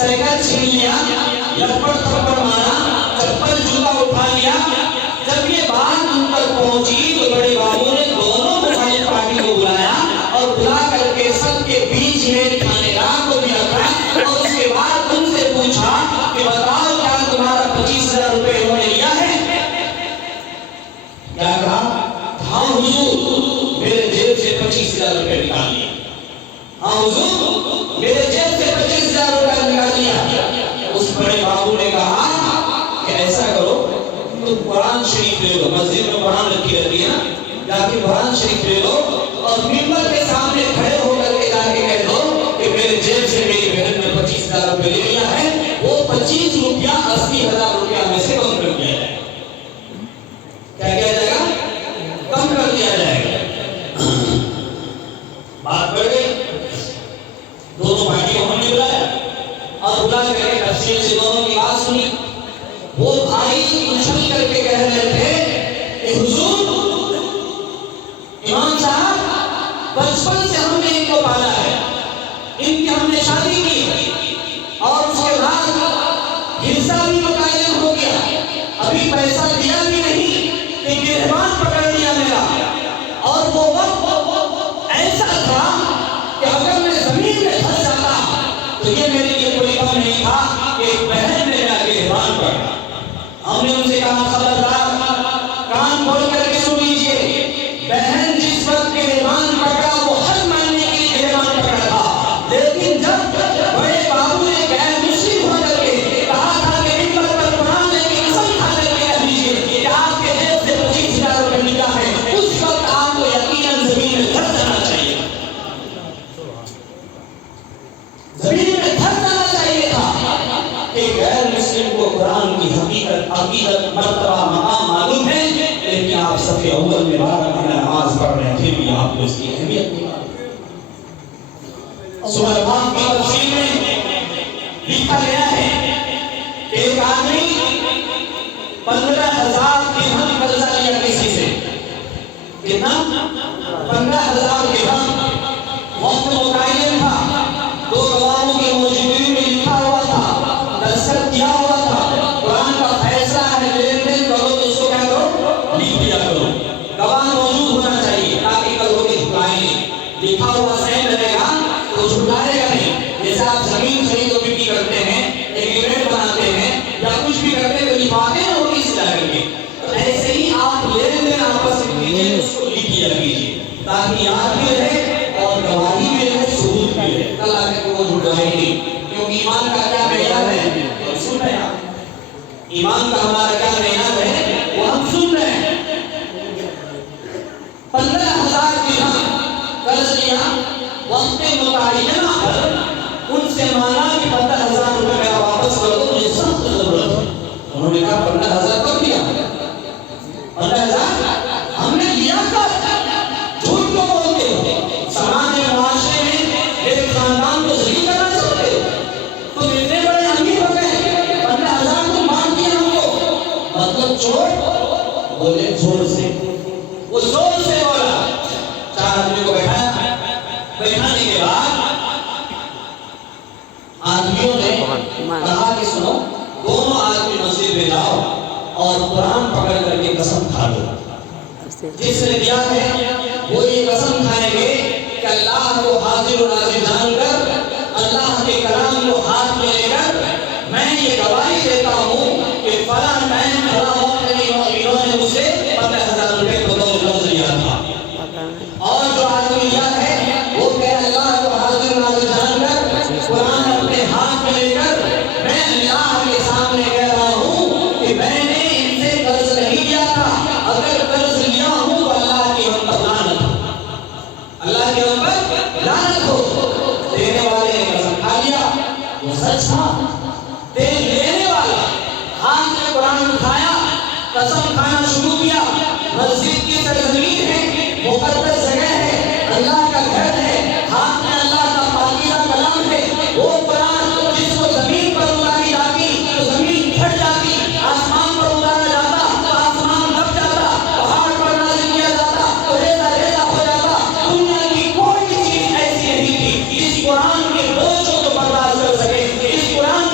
Cycle چھین لیا، لپڑ تھپڑ مارا، چپل جوتا اٹھا لیا۔ جب یہ بات ان تک پہنچی تو بڑے بابو نے دونوں مخالف پارٹی کو بلایا اور بلا کر کے سب کے بیچ میں تھانیدار کو بھی رکھا اور اس کے بعد ان سے پوچھا کہ بتاؤ کیا تمہارا 25,000 روپے انہوں نے لیا ہے؟ کیا کہا؟ ہاں حضور، میرے جیب سے 25,000 روپے نکال لیا۔ ہاں حضور، میرے جیب سے 25,000 روپے نکال لیا۔ اس بڑے بابو نے کہا کہ ایسا کرو، تم قرآن شریف لے لو، مسجد میں قرآن رکھی رہتی ہے نا، جا کے قرآن شریف لے لو اور ممبر کے سامنے کھڑے ہو کر کے جا کے کہہ دو کہ میرے جیب سے میری بہن نے 25,000 روپے لے لیا ہے، وہ 25 روپیہ 80,000 روپیہ میں سے کم کر دیا جائے۔ کیا کیا جائے گا؟ کم کر دیا جائے گا۔ بات بڑھ گئی، دونوں پارٹیوں ہم نے بلایا اور بلا کر کے تفصیل سے دونوں کی بات سنی۔ وہ بھائی اچھل کر کے کہہ رہے تھے کہ حضور، امام صاحب، بچپن سے ہم نے ان کو پالا ہے، ان کی ہم نے شادی کی اور اس کے بعد حصہ بھی متعین ہو گیا، ابھی پیسہ دیا بھی نہیں کہ گرہمان پکڑ لیا میرا، اور وہ وقت ایسا تھا کہ اگر میں زمین میں پھنس جاتا تو یہ میرے لیے کوئی غم نہیں تھا کہ ایک بہن نے میرا گرہمان پکڑا۔ ہم نے ان سے کہا خبردار، کان کھول کر کے سن لیجیے، بہن جس وقت گرہمان پکڑا وہ حد ماننے کے لیے گرہمان پکڑا تھا، لیکن جب بڑے بابو نے غیر مسلم ہو کر کے کہا تھا کہ ان پر قرآن لے کے قسم کھا کر کے کہہ دیجیے کہ آپ کے جیب سے 25,000 روپے نکلا ہے، اس وقت آپ کو یقیناً زمین میں دھس جانا چاہیے، زمین میں دھس جانا چاہیے تھا کہ غیر مسلم کو قرآن کی حقیقت، عقیدت، مرتبہ، مقام معلوم ہے، لیکن آپ صف اول میں 12 گھنٹہ نماز پڑھ رہے ہیں، پھر بھی آپ کو اس کی اہمیت نہیں معلوم۔ سورہ قاف کی تفسیر میں لکھا گیا ہے کہ ایک آدمی 15,000 درہم قرضہ لیا کسی سے۔ کتنا؟ 15,000 درہم۔ وقت متعین تھا، 2 گواہوں کی موجودگی میں لکھا ہوا تھا، دستخط کیا ہوا تھا، قرآن کا فیصلہ ہے، لین دین کرو تو اس کو کیا کرو؟ لکھ دیا کرو۔ گواہ موجود ہونا چاہیے تاکہ کل ہو کے جھٹلائے نہیں، لکھا ہوا سین رہے گا تو جھٹلائے گا نہیں۔ جیسے آپ زمین خرید و بکری کرتے ہیں، ایگریمنٹ بناتے ہیں یا کچھ بھی کرتے ہیں تو لکھواتے ہیں نوٹس لا کر کے، تو ایسے ہی آپ لین دین آپس میں کیجیے، اس کو لکھ دیا کیجیے تاکہ یاد بھی رہے اور گواہی بھی رہے، ثبوت بھی رہے، کل آ کے وہ جھٹلائے نہیں۔ کیونکہ ایمان کا کیا معیار ہے؟ سن رہے ہیں آپ؟ ایمان کا ہمارا کیا معیار ہے وہ ہم سن رہے ہیں۔ 15,000 درہم قرض لیا، وقت متعینہ پر ان سے مانا کہ 15,000 روپے میرا واپس کر دو، مجھے سخت ضرورت ہے۔ انہوں نے کہا 15,000 کب دیا؟ 15,000 ہم نے لیا کب؟ جھوٹ کیوں بولتے ہو؟ سماج معاشرے میں میرے خاندان کو ذلیل کرنا چاہتے ہو؟ تم اتنے بڑے امیر ہو گئے، 15,000 تم مانگ دیا ہم کو، مطلب چور؟ بولے زور سے، وہ زور سے بولا۔ 4 آدمی کو بیٹھایا، بیٹھانے کے بعد آدمیوں نے کہا کہ سنو، دونوں آدمی مسجد میں جاؤ اور قرآن پکڑ کر کے قسم کھا لو۔ جس نے دیا ہے وہ یہ قسم کھائیں گے کہ اللہ کو حاضر و ناظر جان کر، اللہ کے کلام کو ہاتھ میں لے کر میں یہ گواہی دیتا ہوں کہ فلاں ٹائم فلاں وقت انہوں نے مجھ سے 15,000 روپے کو دو لفظ لیا تھا۔ اور جو آدمی لیا ہے وہ کہ اللہ کو حاضر و ناظر جان کر، قرآن اپنے ہاتھ میں لے کر میں اللہ کے سامنے کہہ رہا ہوں کہ میں نے ان سے قرض نہیں لیا تھا، اگر قرض لیا ہوں تو اللہ کے ہم پر لعنت ہو، اللہ کے ہم پر لعنت ہو۔ دینے والے نے قسم کھا لیا، وہ سچ تھا۔ لینے والا ہاتھ میں قرآن اٹھایا، قسم کھانا شروع کیا۔ مسجد کی سرزمین ہے، مقدس جگہ ہے، اللہ کا گھر ہے، ہاتھ میں اللہ کا پاکیزہ کلام ہے، وہ قرآن جس کو زمین پر اتاری جاتی تو زمین پھٹ جاتی، آسمان پر اتارا جاتا تو آسمان دب جاتا، پہاڑ پر نازل کیا جاتا تو ریزہ ریزہ ہو جاتا۔ دنیا کی کوئی چیز ایسی نہیں تھی جس قرآن کے بوجھ کو برداشت کر سکے، اس قرآن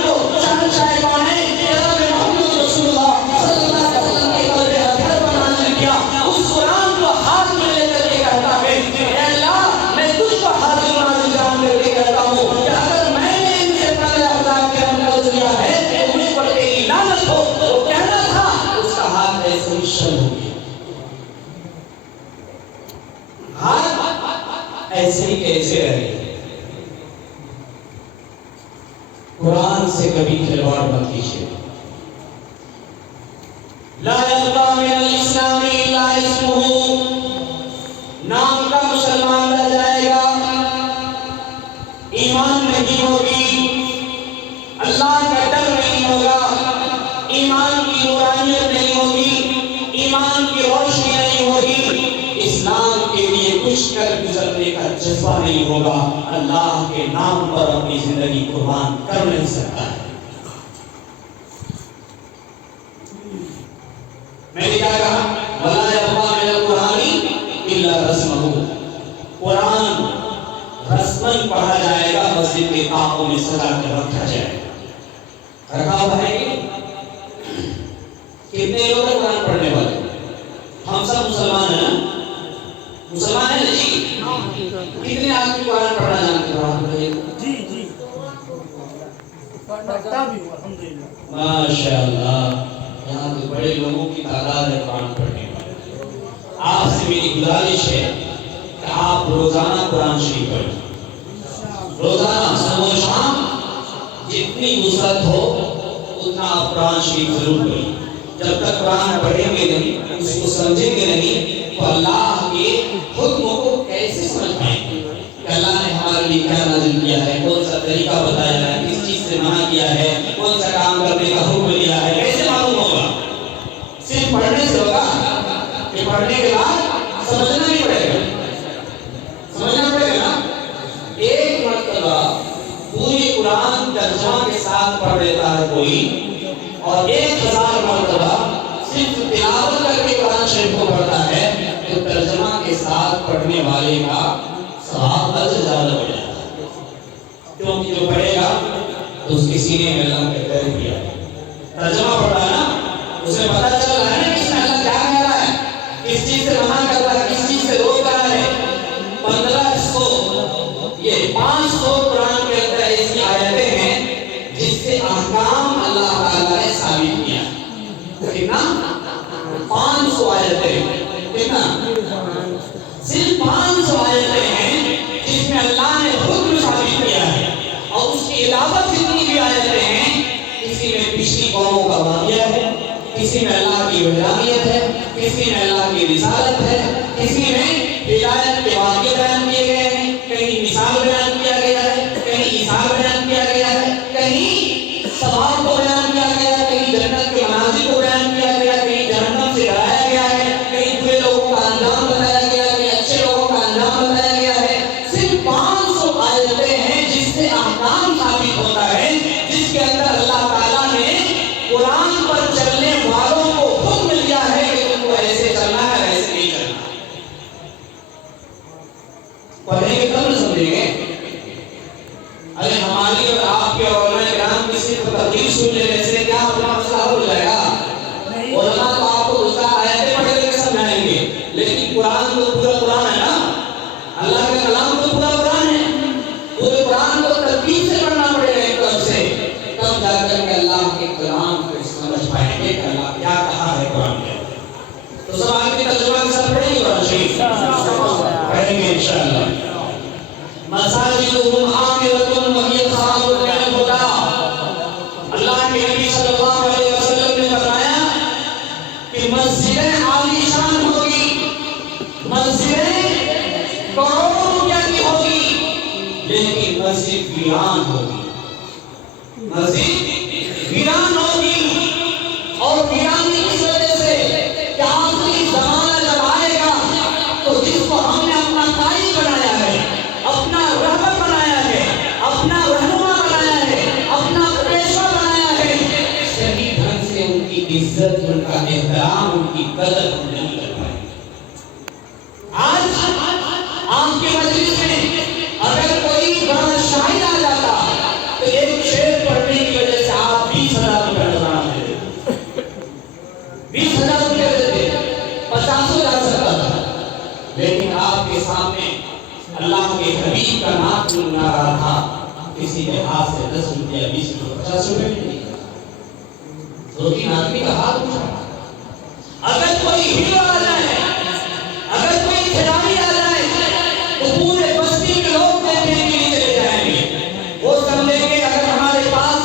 قرآن سے کبھی کھلواڑ مت کیجیے. لا يبقى من الاسلام الا اسمه، نام کا مسلمان رہ جائے گا، ایمان نہیں ہوگی، اللہ کا ڈر نہیں ہوگا، ایمان کی نورانیت نہیں ہوگی، ایمان کی روشنی نہیں ہوگی، اسلام کے لیے کچھ کر گزرنے کا جذبہ نہیں ہوگا، اللہ کے نام پر اپنی زندگی قربان کر نہیں سکتا ہے. میں نے کیا کہا؟ وَلَا يَبْقَى مِنَ الْقُرْآنِ إِلَّا رَسْمَهُ، قرآن رسمن پڑھا جائے گا، مسجد کے کاخوں میں سجا کر رکھا جائے گا. رکھا ہوا ہے کتنے لوگ ہیں قرآن پڑھنے والے؟ ہم سب مسلمان ہیں نا؟ مسلمان ہیں جی؟ کتنے آدمی قرآن پڑھنا جانتے ہیں؟ جی پڑھتا بھی ہوں الحمدللہ. ماشاء اللہ، یہاں تو بڑے لوگوں کی تعداد ہے قرآن پڑھنے والے. آپ سے میری گزارش ہے کہ آپ روزانہ قرآن شریف پڑھیں، روزانہ صبح و شام جتنی وسعت ہو اتنا آپ قرآن شریف ضرور پڑھیں. جب تک قرآن پڑھیں گے نہیں، اس کو سمجھیں گے نہیں، تو اللہ کے حکم کو کیسے سمجھ پائیں گے کہ اللہ نے ہمارے لیے کیا نازل کیا ہے، کون سا طریقہ بتایا ہے، کس چیز سے منع کیا ہے، کون سا کام کرنے کا حکم دیا ہے، کیسے معلوم ہوگا؟ صرف پڑھنے سے ہوگا کہ پڑھنے کے بعد سمجھنا نہیں پڑے گا، سمجھنا پڑے گا نا. ایک مرتبہ پوری قرآن ترجمہ کے ساتھ پڑھ لیتا ہے کوئی، اور 1000 مرتبہ صرف تلاوت کر کے قرآن شریف کو پڑھتا ہے، تو ترجمہ کے ساتھ پڑھنے والے کا ثواب بہت زیادہ ہو جاتا ہے. کیونکہ جو پڑھے گا تو اس کے سینے میں اللہ کا ڈر بھی آئے. ترجمہ پڑھا ہے نا، اسے پتہ چل رہا ہے نا کہ اس میں اللہ کیا کہہ رہا ہے، کس چیز سے منع کر رہا ہے، کس چیز سے روک رہا ہے. 1500 یہ 500 قرآن کے اندر ایسی آیتیں ہیں جس سے احکام اللہ تعالیٰ نے ثابت کیا. کتنا؟ 500 آیتیں. کتنا؟ صرف 500 آیتیں ہیں جس میں اللہ نے حکم ثابت کیا ہے. اور اس کے علاوہ جتنی بھی آیتیں ہیں، کسی میں پچھلی قوموں کا واقعہ ہے، کسی میں اللہ کی وحدانیت ہے، کسی میں اللہ کی رسالت ہے، کسی میں ہدایت کے واقعے بیان کیے گئے ہیں، کہیں مثال بیان کیا گیا ہے، کہیں ایثار بیان کیا گیا ہے، کہیں ثواب کو بیان کیا گیا ہے، کہیں جنت کے مناظر کو بیان کیا گیا ہے، کہیں جہنم سے ڈرایا گیا ہے، کہیں برے لوگوں کا انجام بتایا گیا ہے، کہیں اچھے لوگوں کا انجام بتایا گیا ہے. صرف 500 آیتیں ہیں جس سے احکام ثابت ہوتا ہے، جس کے اندر اللہ تعالیٰ نے قرآن پر چلنے والوں کو حکم دیا ہے کہ تم کو ایسے چلنا ہے، ایسے نہیں چلنا. پڑھیں گے تب نہ سمجھیں گے. ارے ہماری اور آپ کے علماء کرام کی صرف تقریر سن لینے سے کیا اپنا مسئلہ ہو جائے گا؟ علماء تو آپ کو دوسرا آیتیں پڑھ کے سمجھائیں گے، لیکن قرآن تو پورا قرآن ہے نا، اللہ کا کلام تو پورا قرآن ہے. پورے قرآن کو ترتیب سے پڑھنا پڑے گا ایک طرف سے، تب جا کر کے اللہ کے کلام کو سمجھ پائیں گے کہ اللہ کیا کہا ہے قرآن میں. تو سب آگے ترجمہ کے ساتھ پڑھیں گے قرآن شریف؟ پڑھیں گے انشاءاللہ. مساجدهم عامرة وهي خراب من الهدى. اللہ کے نبی صلی اللہ علیہ وسلم نے بتایا کہ مسجدیں عالی شان ہوگی، مسجدیں کروڑوں روپیہ کی ہوگی، لیکن مسجد ویران ہوگی، مسجد ویران ہوگی. اور ویرانی کی وجہ سے کہ آخری زمانہ جب آئے گا تو جس کو ہم نے اپنا قائد بنایا ہے، اپنا رہبر بنایا ہے، اپنا رہنما بنایا ہے، اپنا پیشوا بنایا ہے، صحیح ڈھنگ سے ان کی عزت، ان کا احترام، ان کی قدر ہم نہیں کر پائیں. آج آپ کے مجلس میں اگر کوئی بڑا شاعر آ جاتا تو ایک شعر پڑھنے کی وجہ سے آپ 20,000 روپے نظرانہ دے دیتے، 20,000 روپے دیتے، 50 جا سکتا تھا. لیکن آپ کے سامنے اللہ کے حبیب کا نام گنگنا رہا تھا، کسی نے ہاتھ سے 10 روپیہ 20 روپیہ 50 روپے بھی نہیں کہا. 2-3 آدمی کا ہاتھ اٹھا. اگر کوئی ہیرو آ جائے، اگر کوئی کھلاڑی آ جائے تو پورے بستی کے لوگ دیکھنے کے لیے چلے جائیں گے. وہ سمجھیں گے اگر ہمارے پاس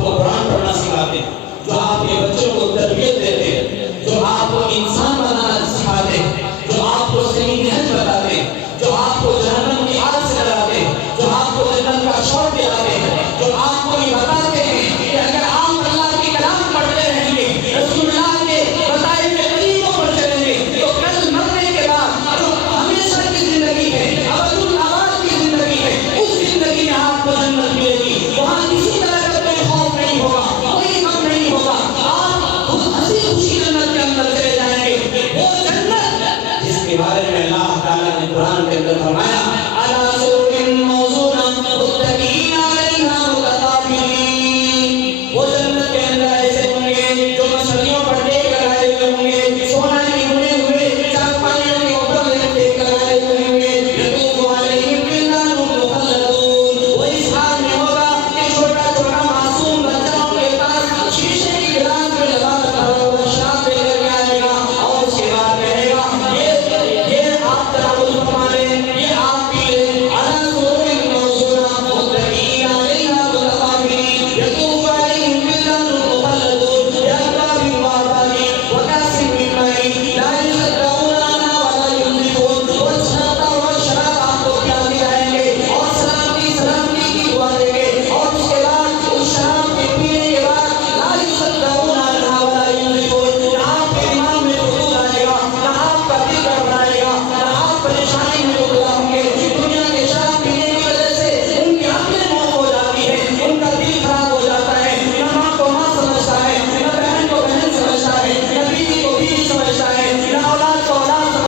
آپ کو قرآن پڑھنا سکھاتے ہیں، جو آپ کے بچوں کو تربیت دیتے ہیں،